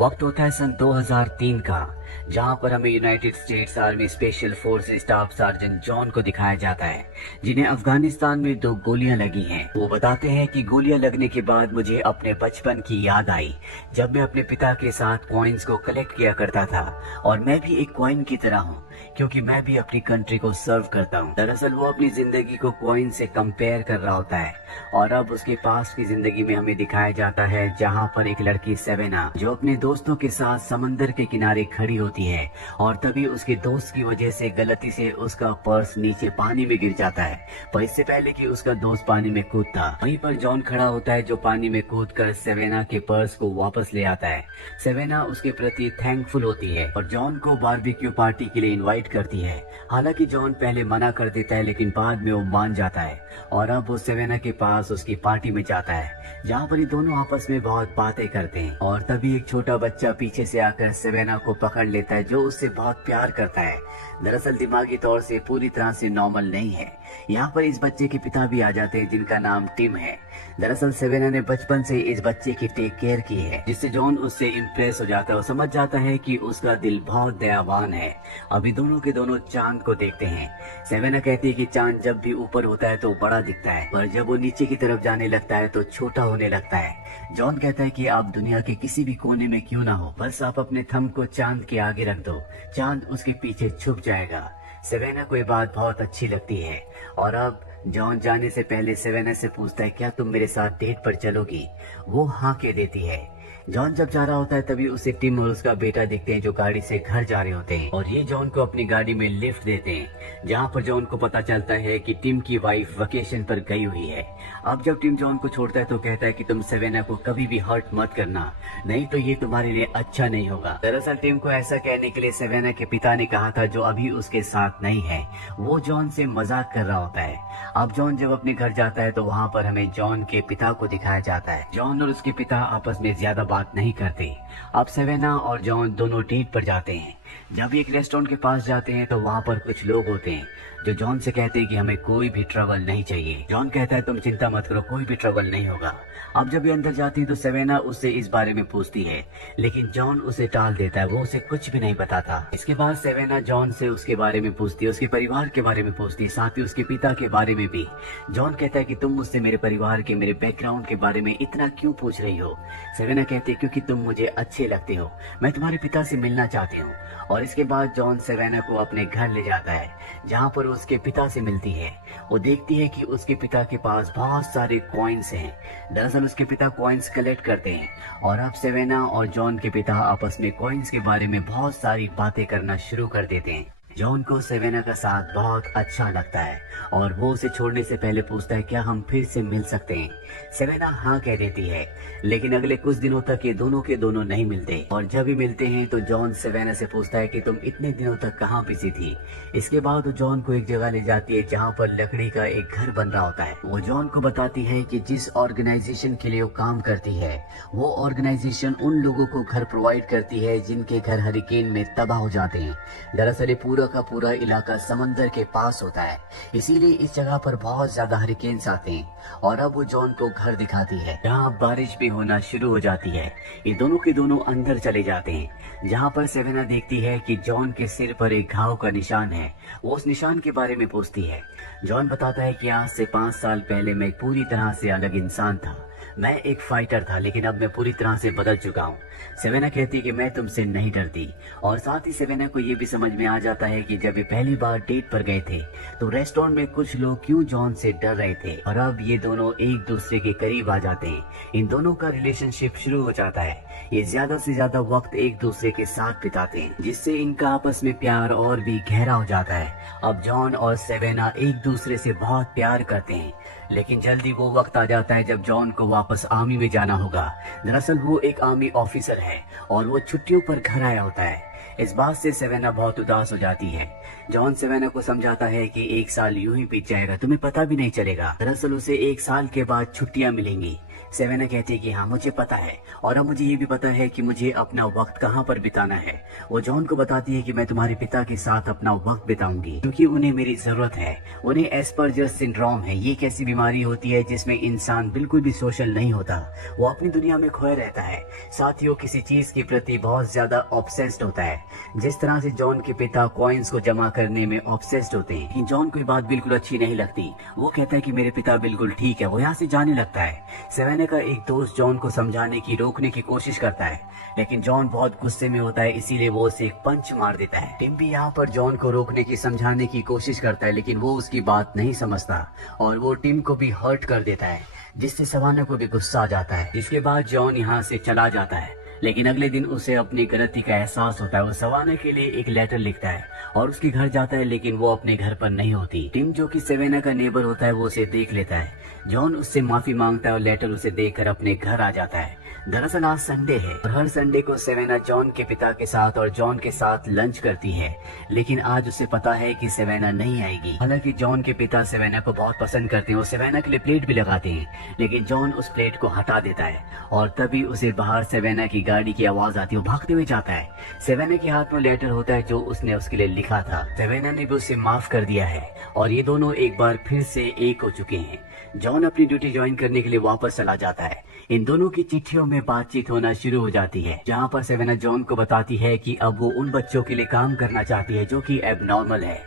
वक्त होता है सन 2003 का, जहां पर हमें United states army special forces staff sergeant John को दिखाया जाता है, जिन्हें अफगानिस्तान में 2 गोलियां लगी हैं। वो बताते हैं कि गोलियां लगने के बाद मुझे अपने बचपन की याद आई, जब मैं अपने पिता के साथ कॉइन्स को कलेक्ट किया करता था, और मैं भी एक कॉइन की तरह हूँ, क्योंकि मैं भी अपनी कंट्री को सर्व करता हूँ। दरअसल वो अपनी जिंदगी को कॉइन से कंपेयर कर रहा होता है, और अब उसके पास की जिंदगी में हमें दिखाया जाता है, जहाँ पर एक लड़की सेवेना जो अपने दोस्तों के साथ समंदर के किनारे खड़ी होती है, और तभी उसके दोस्त की वजह से गलती से उसका पर्स नीचे पानी में गिर जाता है, पर इससे पहले कि उसका दोस्त पानी में कूदता। वहीं पर जॉन खड़ा होता है, जो पानी में कूदकर सेवेना के पर्स को वापस ले आता है। सेवेना उसके प्रति थैंकफुल होती है और जॉन को बारबेक्यू पार्टी के लिए इनवाइट करती है। हालांकि जॉन पहले मना कर देता है, लेकिन बाद में वो मान जाता है, और अब वो सेवेना के पास उसकी पार्टी में जाता है, जहाँ पर ये दोनों आपस में बहुत बातें करते हैं। और तभी एक छोटा बच्चा पीछे से आकर सेवेना को पकड़ लेता है, जो उससे बहुत प्यार करता है। दरअसल दिमागी तौर से पूरी तरह से नॉर्मल नहीं है। यहाँ पर इस बच्चे के पिता भी आ जाते हैं, जिनका नाम टिम है। दरअसल सेवेना ने बचपन से इस बच्चे की टेक केयर की है, जिससे जॉन उससे इम्प्रेस हो जाता है और समझ जाता है कि उसका दिल बहुत दयावान है। अभी दोनों के दोनों चांद को देखते हैं। सेवेना कहती है कि चांद जब भी ऊपर होता है तो बड़ा दिखता है, पर जब वो नीचे की तरफ जाने लगता है तो छोटा होने लगता है। जॉन कहता है कि आप दुनिया के किसी भी कोने में क्यों ना हो, बस आप अपने थंब को चांद के आगे रख दो, चांद उसके पीछे छुप जाएगा। सेवेना को ये बात बहुत अच्छी लगती है, और अब जॉन जाने से पहले सेवेना से पूछता है, क्या तुम मेरे साथ डेट पर चलोगी? वो हाँ कह देती है। जॉन जब जा रहा होता है, तभी उसे टिम और उसका बेटा दिखते हैं, जो गाड़ी से घर जा रहे होते हैं, और ये जॉन को अपनी गाड़ी में लिफ्ट देते हैं, जहाँ पर जॉन को पता चलता है कि टिम की वाइफ वेकेशन पर गई हुई है। अब जब टिम जॉन को छोड़ता है तो कहता है कि तुम सेवेना को कभी भी हर्ट मत करना, नहीं तो ये तुम्हारे लिए अच्छा नहीं होगा। दरअसल टिम को ऐसा कहने के लिए सेवेना के पिता ने कहा था, जो अभी उसके साथ नहीं है। वो जॉन से मजाक कर रहा होता है। अब जॉन जब अपने घर जाता है तो वहाँ पर हमें जॉन के पिता को दिखाया जाता है। जॉन और उसके पिता आपस में ज्यादा बात नहीं करते। अब सेवेना और जॉन दोनों डेट पर जाते हैं। जब एक रेस्टोरेंट के पास जाते हैं तो वहाँ पर कुछ लोग होते हैं, जो जॉन से कहते हैं कि हमें कोई भी ट्रबल नहीं चाहिए। जॉन कहता है, तुम चिंता मत करो, कोई भी ट्रबल नहीं होगा। अब जब ये अंदर जाती है तो सेवेना उससे इस बारे में पूछती है, लेकिन जॉन उसे टाल देता है, वो उसे कुछ भी नहीं बताता। इसके बाद सेवेना जॉन से उसके बारे में पूछती है, उसके परिवार के बारे में पूछती है, साथ ही उसके पिता के बारे में भी। जॉन कहता है कि तुम मुझसे मेरे परिवार के, मेरे बैकग्राउंड के बारे में इतना क्यों पूछ रही हो? सेवेना कहती है, क्योंकि तुम मुझे अच्छे लगते हो, मैं तुम्हारे पिता से मिलना चाहती हूँ। और इसके बाद जॉन सेवेना को अपने घर ले जाता है, जहाँ पर उसके पिता से मिलती है। वो देखती है कि उसके पिता के पास बहुत सारे कॉइन्स हैं। दरअसल उसके पिता कॉइन्स कलेक्ट करते हैं, और अब सेवेना और जॉन के पिता आपस में कॉइन्स के बारे में बहुत सारी बातें करना शुरू कर देते हैं। जॉन को सेवेना का साथ बहुत अच्छा लगता है, और वो उसे छोड़ने से पहले पूछता है, क्या हम फिर से मिल सकते हैं? सेवेना हाँ कह देती है, लेकिन अगले कुछ दिनों तक ये दोनों के दोनों नहीं मिलते, और जब भी मिलते हैं तो जॉन सेवेना से पूछता है कि तुम इतने दिनों तक कहाँ बिजी थी। इसके बाद वो जॉन को एक जगह ले जाती है, जहाँ पर लकड़ी का एक घर बन रहा होता है। वो जॉन को बताती है कि जिस ऑर्गेनाइजेशन के लिए वो काम करती है, वो ऑर्गेनाइजेशन उन लोगों को घर प्रोवाइड करती है जिनके घर हरिकेन में तबाह हो जाते हैं। दरअसल ये पूरा का पूरा इलाका समंदर के पास होता है, इसीलिए इस जगह पर बहुत ज्यादा हरिकेन्स आते हैं। और अब वो जॉन को घर दिखाती है, जहाँ बारिश भी होना शुरू हो जाती है। ये दोनों के दोनों अंदर चले जाते हैं, जहाँ पर सेवेना देखती है कि जॉन के सिर पर एक घाव का निशान है। वो उस निशान के बारे में पूछती है। जॉन बताता है कि आज से 5 साल पहले मैं पूरी तरह से अलग इंसान था। मैं एक फाइटर था, लेकिन अब मैं पूरी तरह से बदल चुका हूँ। सेवेना कहती है कि मैं तुमसे नहीं डरती, और साथ ही सेवेना को ये भी समझ में आ जाता है कि जब ये पहली बार डेट पर गए थे तो रेस्टोरेंट में कुछ लोग क्यों जॉन से डर रहे थे, और अब ये दोनों एक दूसरे के करीब आ जाते हैं। इन दोनों का रिलेशनशिप शुरू हो जाता है। ये ज्यादा से ज्यादा वक्त एक दूसरे के साथ बिताते हैं, जिससे इनका आपस में प्यार और भी गहरा हो जाता है। अब जॉन और सेवेना एक दूसरे से बहुत प्यार करते हैं, लेकिन जल्दी वो वक्त आ जाता है जब जॉन को वापस आर्मी में जाना होगा। दरअसल वो एक आर्मी ऑफिसर है, और वो छुट्टियों पर घर आया होता है। इस बात से सेवेना बहुत उदास हो जाती है। जॉन सेवेना को समझाता है कि 1 साल यूं ही बीत जाएगा, तुम्हें पता भी नहीं चलेगा। दरअसल उसे 1 साल के बाद छुट्टियां मिलेंगी। सेवेना कहती है कि हाँ मुझे पता है, और अब मुझे ये भी पता है कि मुझे अपना वक्त कहाँ पर बिताना है। वो जॉन को बताती है कि मैं तुम्हारे पिता के साथ अपना वक्त बिताऊंगी क्योंकि उन्हें मेरी जरूरत है। उन्हें एस्पर्जर सिंड्रोम है। ये एक ऐसी बीमारी होती है जिसमें इंसान बिल्कुल भी सोशल नहीं होता, वो अपनी दुनिया में खोया रहता है। साथ ही वो किसी चीज के प्रति बहुत ज्यादा ऑब्सेस्ड होता है। जिस तरह से जॉन के पिता कॉइन्स को जमा करने में ऑब्सेस्ड होते हैं। लेकिन जॉन को ये बात बिल्कुल अच्छी नहीं लगती। वो कहता है कि मेरे पिता बिल्कुल ठीक है। वो यहाँ से जाने लगता है। सेवेना का एक दोस्त जॉन को समझाने की, रोकने की कोशिश करता है, लेकिन जॉन बहुत गुस्से में होता है, इसीलिए वो उसे एक पंच मार देता है। टिम भी यहाँ पर जॉन को रोकने की, समझाने की कोशिश करता है, लेकिन वो उसकी बात नहीं समझता और वो टिम को भी हर्ट कर देता है, जिससे सवाना को भी गुस्सा आ जाता है। इसके बाद जॉन यहाँ से चला जाता है, लेकिन अगले दिन उसे अपनी गलती का एहसास होता है। वो सवाना के लिए एक लेटर लिखता है और उसके घर जाता है, लेकिन वो अपने घर पर नहीं होती। टिम जो कि सेवेना का नेबर होता है वो उसे देख लेता है। जॉन उससे माफी मांगता है और लेटर उसे देखकर अपने घर आ जाता है। दरअसल आज संडे है और हर संडे को सेवेना जॉन के पिता के साथ और जॉन के साथ लंच करती है, लेकिन आज उसे पता है कि सेवेना नहीं आएगी। हालांकि जॉन के पिता सेवेना को बहुत पसंद करते हैं, वो सेवेना के लिए प्लेट भी लगाते हैं, लेकिन जॉन उस प्लेट को हटा देता है और तभी उसे बाहर सेवेना की गाड़ी की आवाज आती है। वो भागते हुए जाता है। सेवेना के हाथ में लेटर होता है जो उसने उसके लिए लिखा था। सेवेना ने भी उसे माफ कर दिया है और ये दोनों एक बार फिर से एक हो चुके हैं। जॉन अपनी ड्यूटी ज्वाइन करने के लिए वापस चला जाता है। इन दोनों की चिट्ठियों में बातचीत होना शुरू हो जाती है, जहाँ पर सेवेना जॉन को बताती है कि अब वो उन बच्चों के लिए काम करना चाहती है जो कि एबनॉर्मल है।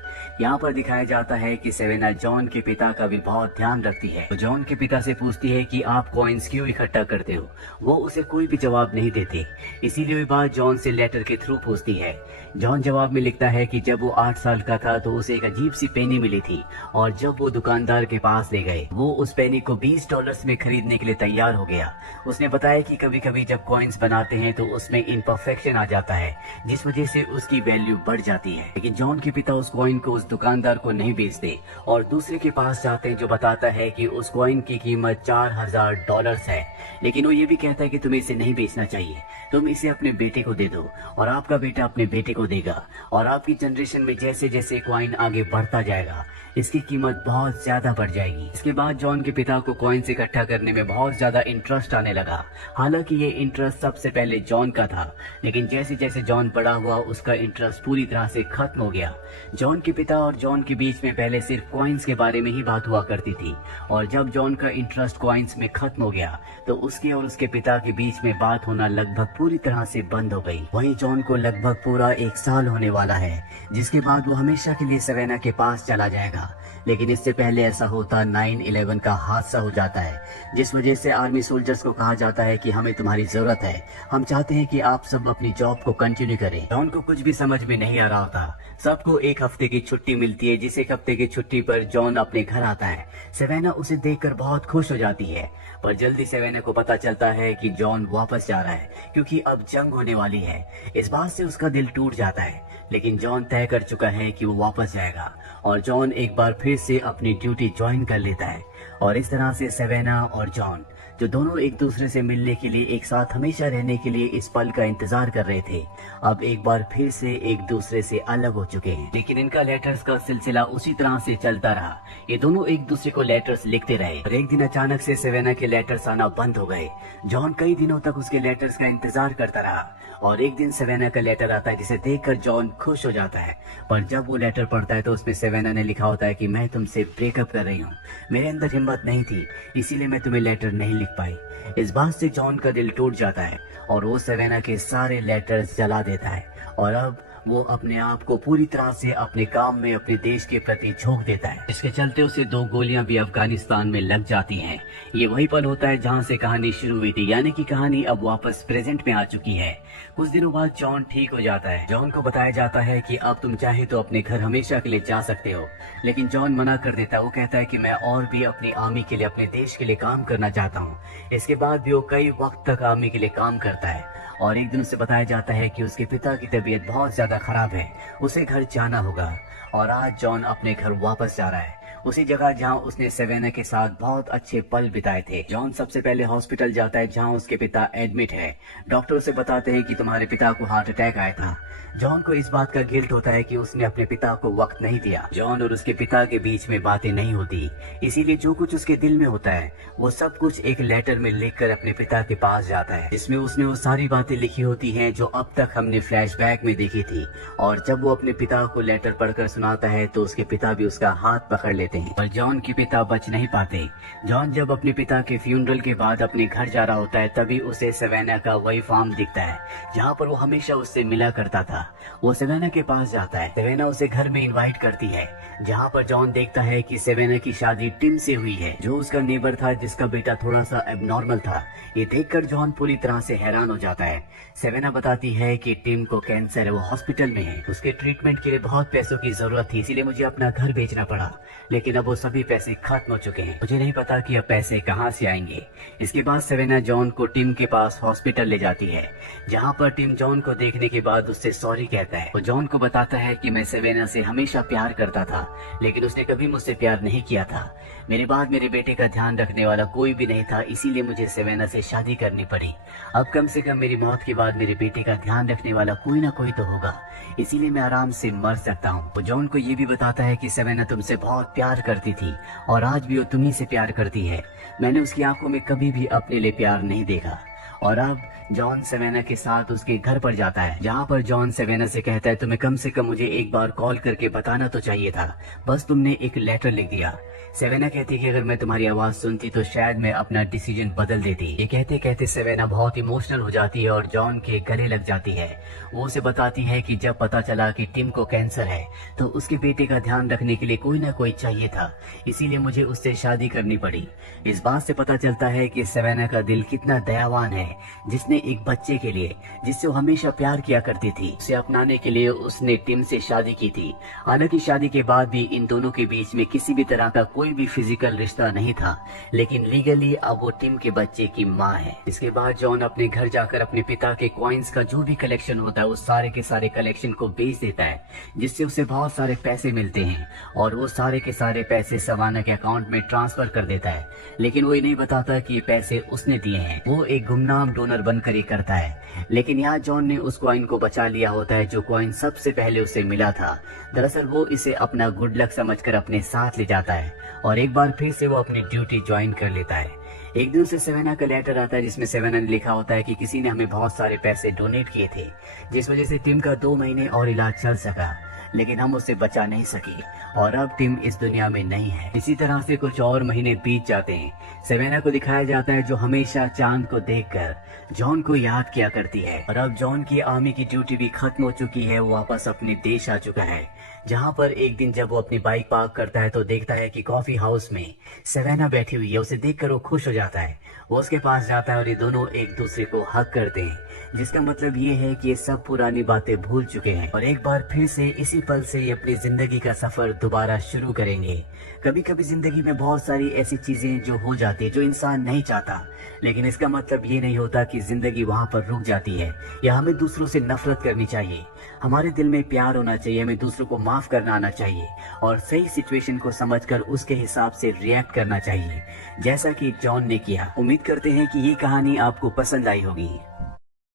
यहाँ पर दिखाया जाता है कि सेवेना जॉन के पिता का भी बहुत ध्यान रखती है। तो जॉन के पिता से पूछती है कि आप कॉइन्स क्यों इकट्ठा करते हो। वो उसे कोई भी जवाब नहीं देते, इसीलिए वो बात जॉन से लेटर के थ्रू पूछती है। जॉन जवाब में लिखता है कि जब वो 8 साल का था तो उसे एक अजीब सी पेनी मिली थी और जब वो दुकानदार के पास ले गए, वो उस पेनी को $20 में खरीदने के लिए तैयार हो गया। उसने बताया कि कभी कभी जब कॉइन्स बनाते हैं तो उसमें इम्परफेक्शन आ जाता है, जिस वजह से उसकी वैल्यू बढ़ जाती है। लेकिन जॉन के पिता उस कॉइन को उस दुकानदार को नहीं बेचते और दूसरे के पास जाते हैं जो बताता है कि उस कॉइन की कीमत $4000 है। लेकिन वो ये भी कहता है कि तुम्हें इसे नहीं बेचना चाहिए, तुम इसे अपने बेटे को दे दो और आपका बेटा अपने बेटे को देगा और आपकी जनरेशन में जैसे जैसे कॉइन आगे बढ़ता जाएगा इसकी कीमत बहुत ज्यादा बढ़ जाएगी। इसके बाद जॉन के पिता को कॉइन्स इकट्ठा करने में बहुत ज्यादा इंटरेस्ट आने लगा। हालांकि ये इंटरेस्ट सबसे पहले जॉन का था, लेकिन जैसे जैसे जॉन बड़ा हुआ उसका इंटरेस्ट पूरी तरह से खत्म हो गया। जॉन के पिता और जॉन के बीच में पहले सिर्फ कॉइन्स के बारे में ही बात हुआ करती थी और जब जॉन का इंटरेस्ट कॉइन्स में खत्म हो गया तो उसके और उसके पिता के बीच में बात होना लगभग पूरी तरह से बंद हो गई। वहीं जॉन को लगभग पूरा 1 साल होने वाला है, जिसके बाद वो हमेशा के लिए सेवेना के पास चला जाएगा। लेकिन इससे पहले ऐसा होता 9/11 का हादसा हो जाता है, जिस वजह से आर्मी सोल्जर्स को कहा जाता है कि हमें तुम्हारी जरूरत है, हम चाहते हैं कि आप सब अपनी जॉब को कंटिन्यू करें। जॉन को कुछ भी समझ में नहीं आ रहा था। सबको 1 हफ्ते की छुट्टी मिलती है, जिस 1 हफ्ते की छुट्टी पर जॉन अपने घर आता है। सेवेना उसे देखकर बहुत खुश हो जाती है, पर जल्दी सेवेना को पता चलता है कि जॉन वापस जा रहा है क्योंकि अब जंग होने वाली है। इस बात से उसका दिल टूट जाता है, लेकिन जॉन तय कर चुका है कि वो वापस जाएगा और जॉन एक बार फिर से अपनी ड्यूटी ज्वाइन कर लेता है। और इस तरह से सेवेना और जॉन, जो दोनों एक दूसरे से मिलने के लिए, एक साथ हमेशा रहने के लिए इस पल का इंतजार कर रहे थे, अब एक बार फिर से एक दूसरे से अलग हो चुके हैं। लेकिन इनका लेटर्स का सिलसिला उसी तरह से चलता रहा। ये दोनों एक दूसरे को लेटर्स लिखते रहे और एक दिन अचानक से सेवेना के लेटर्स आना बंद हो गए। जॉन कई दिनों तक उसके लेटर्स का इंतजार करता रहा और एक दिन सेवेना का लेटर आता है, जिसे देखकर जॉन खुश हो जाता है। पर जब वो लेटर पढ़ता है तो उसमें सेवेना ने लिखा होता है कि मैं तुमसे ब्रेकअप कर रही हूँ, मेरे अंदर हिम्मत नहीं थी, इसीलिए मैं तुम्हें लेटर नहीं लिख पाई। इस बात से जॉन का दिल टूट जाता है और वो सेवेना के सारे लेटर्स जला देता है और अब वो अपने आप को पूरी तरह से अपने काम में, अपने देश के प्रति झोंक देता है। इसके चलते उसे 2 गोलियां भी अफगानिस्तान में लग जाती हैं। ये वही पल होता है जहां से कहानी शुरू हुई थी, यानी कि कहानी अब वापस प्रेजेंट में आ चुकी है। कुछ दिनों बाद जॉन ठीक हो जाता है। जॉन को बताया जाता है कि अब तुम चाहे तो अपने घर हमेशा के लिए जा सकते हो, लेकिन जॉन मना कर देता है। वो कहता है कि मैं और भी अपनी आर्मी के लिए, अपने देश के लिए काम करना चाहता हूँ। इसके बाद भी वो कई वक्त तक आर्मी के लिए काम करता है और एक दिन उसे बताया जाता है कि उसके पिता की तबीयत बहुत ज्यादा खराब है, उसे घर जाना होगा। और आज जॉन अपने घर वापस जा रहा है। उसी जगह जहां उसने सेवेना के साथ बहुत अच्छे पल बिताए थे। जॉन सबसे पहले हॉस्पिटल जाता है जहां उसके पिता एडमिट है। डॉक्टर उसे बताते हैं कि तुम्हारे पिता को हार्ट अटैक आया था। जॉन को इस बात का गिल्ट होता है कि उसने अपने पिता को वक्त नहीं दिया। जॉन और उसके पिता के बीच में बातें नहीं होती, इसीलिए जो कुछ उसके दिल में होता है वो सब कुछ एक लेटर में लिखकर अपने पिता के पास जाता है, जिसमें उसने वो सारी बातें लिखी होती हैं जो अब तक हमने फ्लैशबैक में देखी थी। और जब वो अपने पिता को लेटर पढ़कर सुनाता है तो उसके पिता भी उसका हाथ पकड़ लेते हैं, पर जॉन के पिता बच नहीं पाते। जॉन जब अपने पिता के फ्यूनरल के बाद अपने घर जा रहा होता है तभी उसे सेवेना का वही फार्म दिखता है जहाँ पर वो हमेशा उससे मिला करता था। वो सेवेना के पास जाता है। सेवेना उसे घर में इनवाइट करती है, जहाँ पर जॉन देखता है कि सेवेना की शादी टिम से हुई है, जो उसका नेबर था जिसका बेटा थोड़ा सा एबनॉर्मल था। ये देखकर जॉन पूरी तरह से हैरान हो जाता है। सेवेना बताती है कि टिम को कैंसर है, वो हॉस्पिटल में है, उसके ट्रीटमेंट के लिए बहुत पैसों की जरूरत थी, इसीलिए मुझे अपना घर बेचना पड़ा, लेकिन अब वो सभी पैसे खत्म हो चुके हैं, मुझे नहीं पता कि अब पैसे कहाँ से आएंगे। इसके बाद सेवेना जॉन को टिम के पास हॉस्पिटल ले जाती है, जहाँ पर टिम जॉन को देखने के बाद उससे सॉरी कहता है। वो जॉन को बताता है कि मैं सेवेना से हमेशा प्यार करता था, लेकिन उसने कभी मुझसे प्यार नहीं किया था। मेरे बाद मेरे बेटे का ध्यान रखने वाला कोई भी नहीं था, इसीलिए मुझे सेवेना से शादी करनी पड़ी। अब कम से कम मेरी मौत के बाद मेरे बेटे का ध्यान रखने वाला कोई ना कोई तो होगा, इसीलिए मैं आराम से मर सकता हूँ। वो जॉन को ये भी बताता है कि सेवेना तुमसे बहुत प्यार करती थी और आज भी वो तुम्ही से प्यार करती है। मैंने उसकी आंखों में कभी भी अपने लिए प्यार नहीं देखा। और अब जॉन सेवेना के साथ उसके घर पर जाता है, जहाँ पर जॉन सेवेना से कहता है तुम्हें कम से कम मुझे एक बार कॉल करके बताना तो चाहिए था, बस तुमने एक लेटर लिख दिया। सेवेना कहती है कि अगर मैं तुम्हारी आवाज सुनती तो शायद मैं अपना डिसीजन बदल देती। ये कहते कहते सेवेना बहुत इमोशनल हो जाती है और जॉन के गले लग जाती है। वो उसे बताती है कि जब पता चला कि टिम को कैंसर है तो उसके बेटे का ध्यान रखने के लिए कोई ना कोई चाहिए था, इसीलिए मुझे उससे शादी करनी पड़ी। इस बात से पता चलता है कि सेवेना का दिल कितना दयावान है, जिसने एक बच्चे के लिए जिससे वो हमेशा प्यार किया करती थी उसे अपनाने के लिए उसने टिम से शादी की थी। हालांकि शादी के बाद भी इन दोनों के बीच में किसी भी तरह का कोई भी फिजिकल रिश्ता नहीं था, लेकिन लीगली अब वो टिम के बच्चे की माँ है। इसके बाद जॉन अपने घर जाकर अपने पिता के कॉइन्स का जो भी कलेक्शन होता है उस सारे के सारे कलेक्शन को बेच देता है, जिससे उसे बहुत सारे पैसे मिलते हैं और वो सारे के सारे पैसे सवाना के अकाउंट में ट्रांसफर कर देता है। लेकिन वो ये नहीं बताता कि ये पैसे उसने दिए हैं, वो एक गुमनाम डोनर बनकर ही करता है। लेकिन यहाँ जॉन ने उस कॉइन को बचा लिया होता है जो कॉइन सबसे पहले उसे मिला था। दरअसल वो इसे अपना गुड लक समझकर अपने साथ ले जाता है और एक बार फिर से वो अपनी ड्यूटी ज्वाइन कर लेता है। एक दिन से सेवेना का लेटर आता है जिसमें सेवेना ने लिखा होता है कि किसी ने हमें बहुत सारे पैसे डोनेट किए थे, जिस वजह से टिम का 2 महीने और इलाज चल सका, लेकिन हम उसे बचा नहीं सके और अब टिम इस दुनिया में नहीं है। इसी तरह से कुछ और महीने बीत जाते हैं। सेवेना को दिखाया जाता है जो हमेशा चांद को देखकर जॉन को याद किया करती है और अब जॉन की आर्मी की ड्यूटी भी खत्म हो चुकी है, वो वापस अपने देश आ चुका है। जहाँ पर एक दिन जब वो अपनी बाइक पार्क करता है तो देखता है कि कॉफी हाउस में सेवेना बैठी हुई है। उसे देखकर वो खुश हो जाता है, वो उसके पास जाता है और ये दोनों एक दूसरे को हग करते हैं, जिसका मतलब ये है कि ये सब पुरानी बातें भूल चुके हैं और एक बार फिर से इसी पल से ये अपनी जिंदगी का सफर दोबारा शुरू करेंगे। कभी कभी जिंदगी में बहुत सारी ऐसी चीजें जो हो जाती है जो इंसान नहीं चाहता, लेकिन इसका मतलब ये नहीं होता कि जिंदगी वहाँ पर रुक जाती है या हमें दूसरों से नफरत करनी चाहिए। हमारे दिल में प्यार होना चाहिए, हमें दूसरों को माफ करना आना चाहिए और सही सिचुएशन को समझकर उसके हिसाब से रिएक्ट करना चाहिए, जैसा कि जॉन ने किया। उम्मीद करते हैं कि ये कहानी आपको पसंद आई होगी।